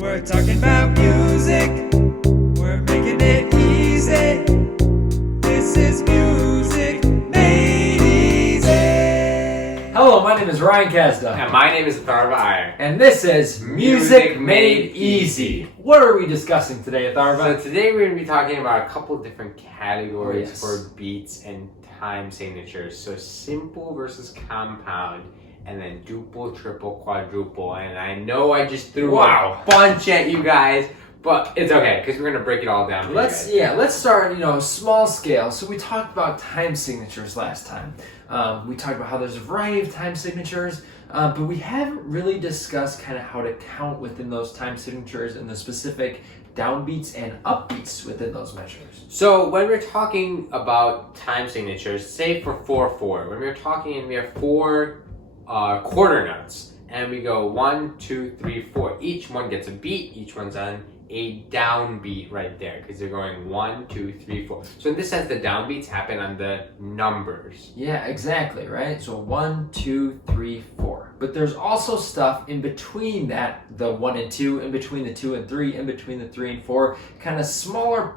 We're talking about music. We're making it easy. This is music made easy. Hello, my name is Ryan Kazda. And my name is Atharva Iyer. And this is Music Made Easy. What are we discussing today, Atharva? So today we're going to be talking about a couple different categories Yes. for beats and time signatures. So simple versus compound, and then duple, triple, quadruple. And I know I just threw a bunch at you guys, but it's okay because we're going to break it all down. For Let's start, small scale. So we talked about time signatures last time. We talked about how there's a variety of time signatures, but we haven't really discussed kind of how to count within those time signatures and the specific downbeats and upbeats within those measures. So when we're talking about time signatures, say for 4/4, when we're talking and we have four quarter notes, and we go 1, 2, 3, 4. Each one gets a beat. Each one's on a downbeat right there because they're going 1, 2, 3, 4. So in this sense, the downbeats happen on the numbers. Yeah, exactly, right? So 1, 2, 3, 4. But there's also stuff in between that, the 1 and 2, in between the 2 and 3, in between the 3 and 4, kind of smaller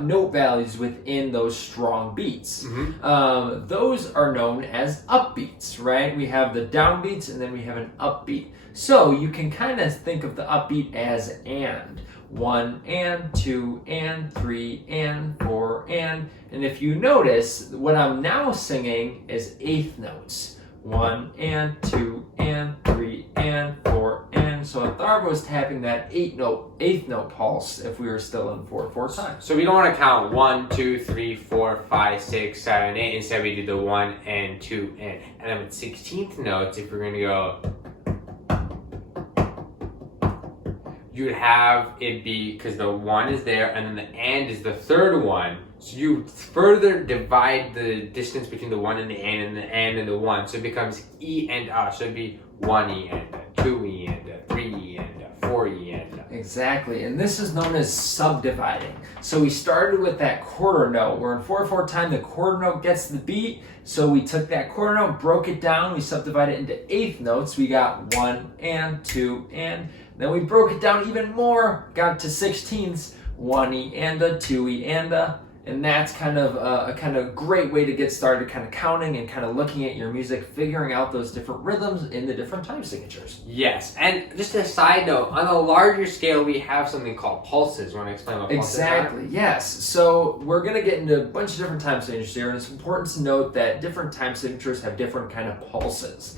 note values within those strong beats. Mm-hmm. Those are known as upbeats, right? We have the downbeats and then we have an upbeat. So you can kind of think of the upbeat as and. 1 and 2 and 3 and 4 and if you notice, what I'm now singing is eighth notes. 1 and 2 and 3 and 4 and so Atharva was tapping that eighth note pulse if we were still in 4/4 time. So we don't want to count 1, 2, 3, 4, 5, 6, 7, 8. Instead, we do the 1 and 2 and then with 16th notes, if we're going to go, you'd have it be, because the 1 is there and then the and is the third one, so you further divide the distance between the 1 and the and the 1, so it becomes e and so it'd be 1 e and 2 e and 3 e and 4 e and Exactly, and this is known as subdividing. So we started with that quarter note, where in 4/4 time the quarter note gets the beat, so we took that quarter note, broke it down, we subdivided it into eighth notes, we got 1 and 2 and then we broke it down even more, got to 16ths, 1 e and a 2 e and that's kind of a great way to get started kind of counting and kind of looking at your music, figuring out those different rhythms in the different time signatures. Yes, and just a side note, on a larger scale, we have something called pulses. Want to explain what pulses are? Exactly, yes. So we're going to get into a bunch of different time signatures here, and it's important to note that different time signatures have different kind of pulses.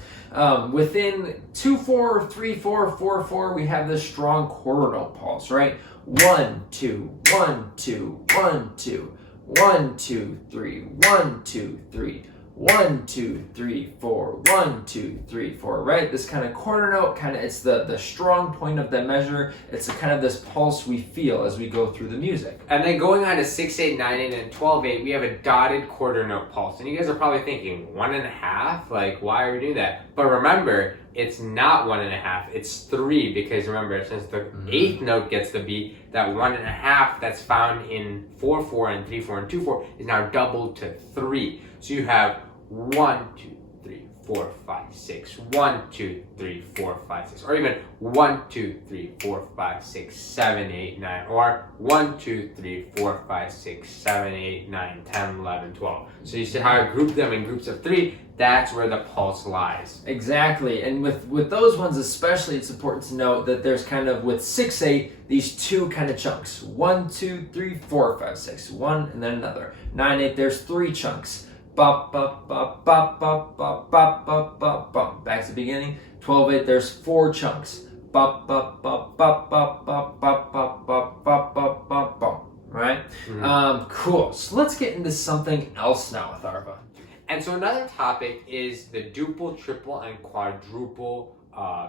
Within 2/4, 3/4, 4/4, we have this strong quarter note pulse, right? 1, 2, 1, 2, 1, 2, 1, 2, 3, 1, 2, 3, 1, 2, 3, 4, 1, 2, 3, 4, right? This kind of quarter note, it's the strong point of the measure. It's kind of this pulse we feel as we go through the music. And then going on to 6/8, 9/8, and 12/8, we have a dotted quarter note pulse. And you guys are probably thinking, 1.5? Like, why are we doing that? But remember, it's not 1.5, it's 3, because remember, since the eighth note gets the beat, that 1.5 that's found in 4/4 and 3/4 and 2/4 is now doubled to 3. So you have 1, 2, 3, 4, 5, 6, 1, 2, 3, 4, 5, 6, or even 1, 2, 3, 4, 5, 6, 7, 8, 9, or 1, 2, 3, 4, 5, 6, 7, 8, 9, 10, 11, 12. So you see how I group them in groups of 3. That's where the pulse lies. Exactly, and with those ones especially, it's important to note that there's kind of, with 6/8, these two kind of chunks. 1, 2, 3, 4, 5, 6, 1, and then another. 9/8, there's 3 chunks. Bop, bop, bop, bop, bop, bop, bop, bop, bop, bop. Back to the beginning. 12/8, there's 4 chunks. Bop, bop, bop, bop, bop, bop, bop, bop, bop, bop, bop, bop, bop. Right? Mm-hmm. Cool. So let's get into something else now, Atharva. And so another topic is the duple, triple, and quadruple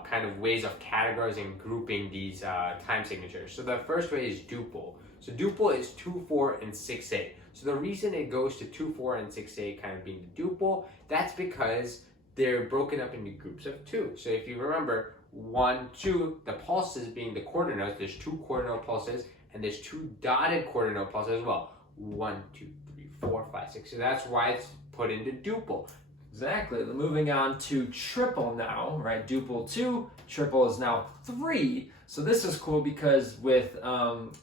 kind of ways of categorizing, grouping these time signatures. So the first way is duple. So duple is 2/4 and 6/8. So the reason it goes to 2/4 and 6/8 kind of being the duple, that's because they're broken up into groups of 2. So if you remember, 1, 2, the pulses being the quarter notes, there's 2 quarter note pulses, and there's 2 dotted quarter note pulses as well. 1, 2, 3, 4, 5, 6. So that's why it's put into duple. Exactly. Moving on to triple now, right? Duple 2, triple is now 3. So this is cool because with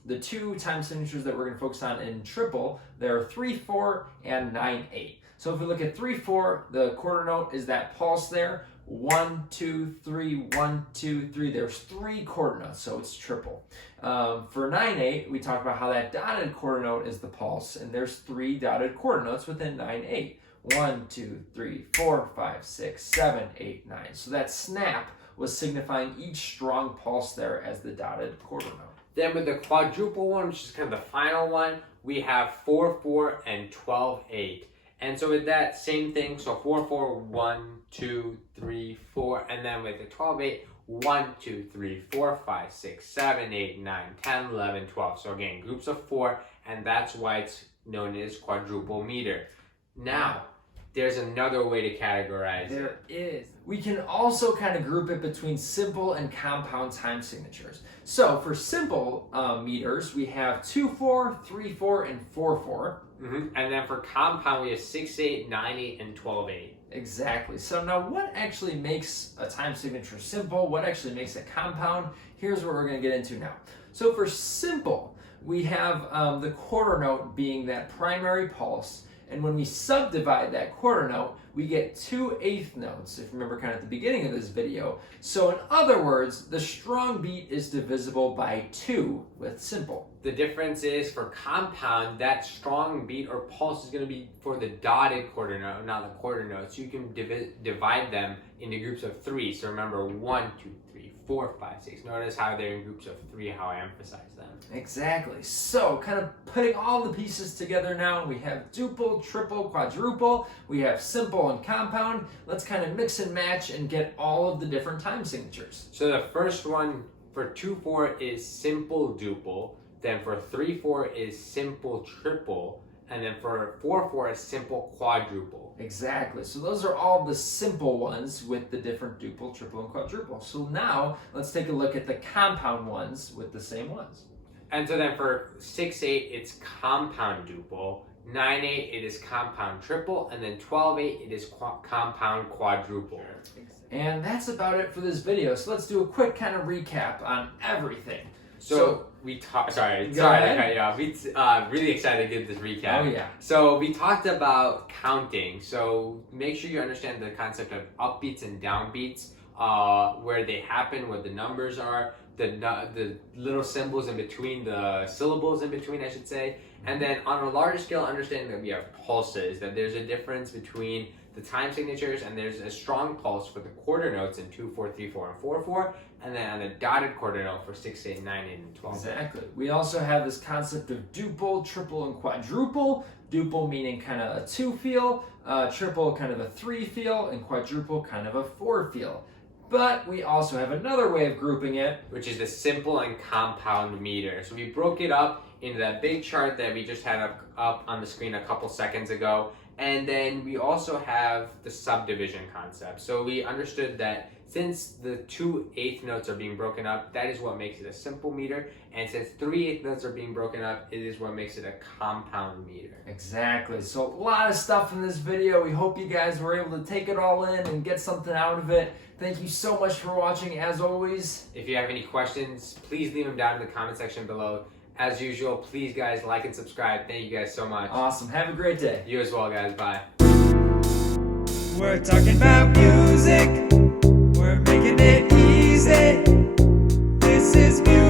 the 2 time signatures that we're going to focus on in triple, there are 3/4 and 9/8. So if we look at 3/4, the quarter note is that pulse there. 1, 2, 3, 1, 2, 3. There's 3 quarter notes, so it's triple. For 9/8, we talked about how that dotted quarter note is the pulse, and there's 3 dotted quarter notes within 9/8. 1, 2, 3, 4, 5, 6, 7, 8, 9. So that snap was signifying each strong pulse there as the dotted quarter note. Then with the quadruple one, which is kind of the final one, we have 4/4 and 12/8. And so with that same thing, so 4/4, 1, 2, 3, 4, and then with the 12/8, 1, 2, 3, 4, 5, 6, 7, 8, 9, 10, 11, 12. So again, groups of 4, and that's why it's known as quadruple meter. Now, there's another way to categorize it. There is. We can also kind of group it between simple and compound time signatures. So for simple meters, we have 2/4, 3/4, and 4/4. And then for compound, we have 6/8, 9/8, and 12/8. Exactly. So now what actually makes a time signature simple? What actually makes it compound? Here's what we're going to get into now. So for simple, we have the quarter note being that primary pulse. And when we subdivide that quarter note, we get 2 eighth notes, if you remember kind of at the beginning of this video. So in other words, the strong beat is divisible by 2 with simple. The difference is for compound, that strong beat or pulse is going to be for the dotted quarter note, not the quarter note. So you can divide them into groups of 3. So remember 1, 2, 3, 4, 5, 6. Notice how they're in groups of 3, how I emphasize them. Exactly. So kind of putting all the pieces together now, we have duple, triple, quadruple, we have simple and compound. Let's kind of mix and match and get all of the different time signatures. So the first one for 2/4 is simple duple. Then for 3/4 is simple triple. And then for 4/4 is simple quadruple. Exactly. So those are all the simple ones with the different duple, triple, and quadruple. So now let's take a look at the compound ones with the same ones. And so then for 6/8, it's compound duple. 9/8, it is compound triple. And then 12/8, it is compound quadruple. And that's about it for this video. So let's do a quick kind of recap on everything. So we talked. Sorry to cut you off. We really excited to give this recap. Oh yeah. So we talked about counting. So make sure you understand the concept of upbeats and downbeats, where they happen, what the numbers are, the little symbols in between, the syllables in between, I should say. And then on a larger scale, understanding that we have pulses, that there's a difference between the time signatures, and there's a strong pulse for the quarter notes in 2/4, 3/4, and 4/4, and then on the dotted quarter note for 6/8, 9/8, and 12. Exactly. We also have this concept of duple, triple, and quadruple. Duple meaning kind of a 2 feel, triple kind of a 3 feel, and quadruple kind of a 4 feel. But we also have another way of grouping it, which is the simple and compound meter. So we broke it up into that big chart that we just had up on the screen a couple seconds ago. And then we also have the subdivision concept. So we understood that since the 2 eighth notes are being broken up, that is what makes it a simple meter. And since 3 eighth notes are being broken up, it is what makes it a compound meter. Exactly. So a lot of stuff in this video. We hope you guys were able to take it all in and get something out of it. Thank you so much for watching, as always. If you have any questions, please leave them down in the comment section below. As usual, please guys like and subscribe. Thank you guys so much. Awesome. Have a great day. You as well, guys. Bye. We're talking about music. We're making it easy. This is music.